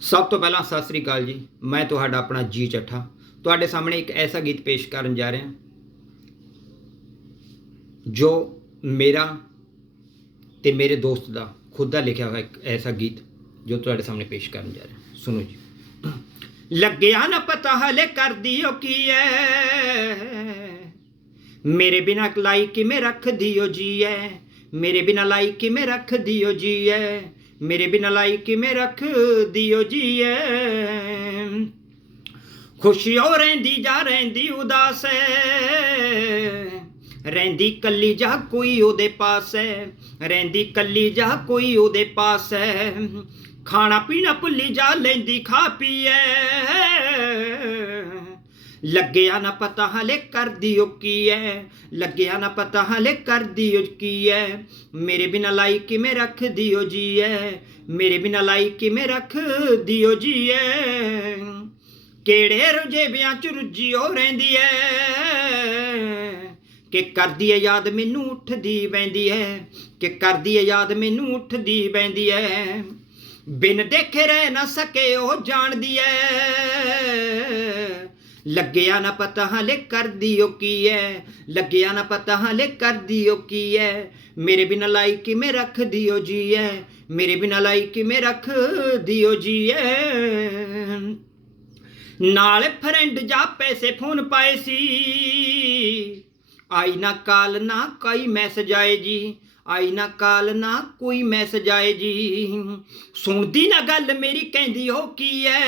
ਸਭ ਤੋਂ ਪਹਿਲਾਂ ਸਤਿ ਸ੍ਰੀ ਅਕਾਲ ਜੀ। ਮੈਂ ਤੁਹਾਡਾ ਆਪਣਾ ਜੀ ਚੱਠਾ। ਤੁਹਾਡੇ ਸਾਹਮਣੇ ਇੱਕ ਐਸਾ ਗੀਤ ਪੇਸ਼ ਕਰਨ ਜਾ ਰਿਹਾ। ਜੋ ਮੇਰਾ ਤੇ ਮੇਰੇ ਦੋਸਤ ਦਾ, ਖੁਦ ਦਾ ਲਿਖਿਆ ਹੋਇਆ ਇੱਕ ਐਸਾ ਗੀਤ ਜੋ ਤੁਹਾਡੇ ਸਾਹਮਣੇ ਪੇਸ਼ ਕਰਨ ਜਾ ਰਿਹਾ। ਸੁਣੋ ਜੀ। ਲੱਗਿਆ ਨਾ ਪਤਾ ਹਲੇ ਕਰਦੀ ਓ ਕੀ ਐ? ਮੇਰੇ ਬਿਨਾ ਲਾਈ ਕਿਵੇਂ ਰੱਖਦੀ ਓ ਜੀ ਐ? ਮੇਰੇ ਬਿਨਾ ਲਾਈ ਕਿਵੇਂ ਰੱਖਦੀ ਓ ਜੀ ਐ? ਮੇਰੇ ਬਿਨਾ ਲਾਈ ਕਿਵੇਂ ਰੱਖਦੀ ਓ ਜੀ ਐ ਖੁਸ਼ੀ ਹੋ ਰਹਿੰਦੀ ਜਾ ਰਹਿੰਦੀ ਉਦਾਸ ਐ। ਰਹਿੰਦੀ ਕੱਲੀ ਜਾ ਕੋਈ ਉਹਦੇ ਪਾਸ ਹੈ ਰਹਿੰਦੀ ਕੱਲੀ ਜਾ ਕੋਈ ਉਹਦੇ ਪਾਸ ਹੈ ਖਾਣਾ ਪੀਣਾ ਭੁੱਲੀ ਜਾ ਲੈਂਦੀ ਖਾ ਪੀਏ ਲੱਗਿਆ ਨਾ ਪਤਾ ਹਲੇ ਕਰਦੀ ਓ ਕੀ ਐ, ਲੱਗਿਆ ਨਾ ਪਤਾ ਹਲੇ ਕਰਦੀ ਓ ਕੀ ਐ। ਮੇਰੇ ਬਿਨਾ ਲਾਈ ਕਿਵੇਂ ਰੱਖਦੀ ਓ ਜੀ ਐ, ਮੇਰੇ ਬਿਨਾ ਲਾਈ ਕਿਵੇਂ ਰੱਖਦੀ ਓ ਜੀ ਐ। ਕਿਹੜੇ ਰੁਜੇਬਿਆਂ ਚ ਰੁੱਝੀ ਹੋ ਰਹਿੰਦੀ ਐ, ਕਿ ਕਰਦੀ ਐ ਯਾਦ ਮੈਨੂੰ ਉੱਠਦੀ ਬੈਂਦੀ ਐ, ਕਿ ਕਰਦੀ ਐ ਯਾਦ ਮੈਨੂੰ ਉੱਠਦੀ ਬੈਂਦੀ ਐ। ਬਿਨ ਦੇਖੇ ਰਹਿ ਨਾ ਸਕੇ ਉਹ ਜਾਣਦੀ ਐ ਲੱਗਿਆ ਨਾ ਪਤਾ ਹਲੇ ਕਰਦੀ ਓ ਕੀ ਐ? ਲੱਗਿਆ ਨਾ ਪਤਾ ਹਲੇ ਕਰਦੀ ਓ ਕੀ ਐ? ਮੇਰੇ ਬਿਨਾ ਲਾਈ ਕਿਵੇਂ ਰੱਖ ਦਿਓ ਜੀ ਐ? ਮੇਰੇ ਬਿਨਾ ਲਾਈ ਕਿਵੇਂ ਰੱਖ ਦਿਓ ਜੀ ਐ? ਨਾਲ ਫਰੈਂਡ ਜਾ ਪੈਸੇ ਫੋਨ ਪਾਏ ਸੀ। ਆਈ ਨਾ ਕਾਲ ਨਾ ਕੋਈ ਮੈਸੇਜ ਆਏ ਜੀ। ਆਈ ਨਾ ਕਾਲ ਨਾ ਕੋਈ ਮੈਸੇਜ ਆਏ ਜੀ। ਸੁਣਦੀ ਨਾ ਗੱਲ ਮੇਰੀ, ਕਹਿੰਦੀ ਹੋ ਕੀ ਐ?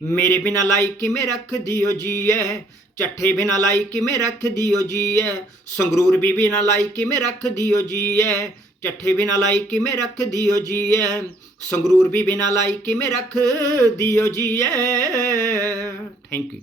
ਮੇਰੇ ਬਿਨਾ ਲਾਈ ਕਿਵੇਂ ਰੱਖ ਦਿਓ ਜੀ ਐ ਚੱਠੇ ਬਿਨਾ ਲਾਈ ਕਿਵੇਂ ਰੱਖ ਦਿਓ ਜੀ ਐ ਸੰਗਰੂਰ ਵੀ ਬਿਨਾ ਲਾਈ ਕਿਵੇਂ ਰੱਖ ਦਿਓ ਜੀ ਐ ਚੱਠੇ ਬਿਨਾ ਲਾਈ ਕਿਵੇਂ ਰੱਖ ਦਿਓ ਜੀ ਐ ਸੰਗਰੂਰ ਵੀ ਬਿਨਾ ਲਾਈ ਕਿਵੇਂ ਰੱਖ ਦਿਓ ਜੀ ਐ ਥੈਂਕ ਯੂ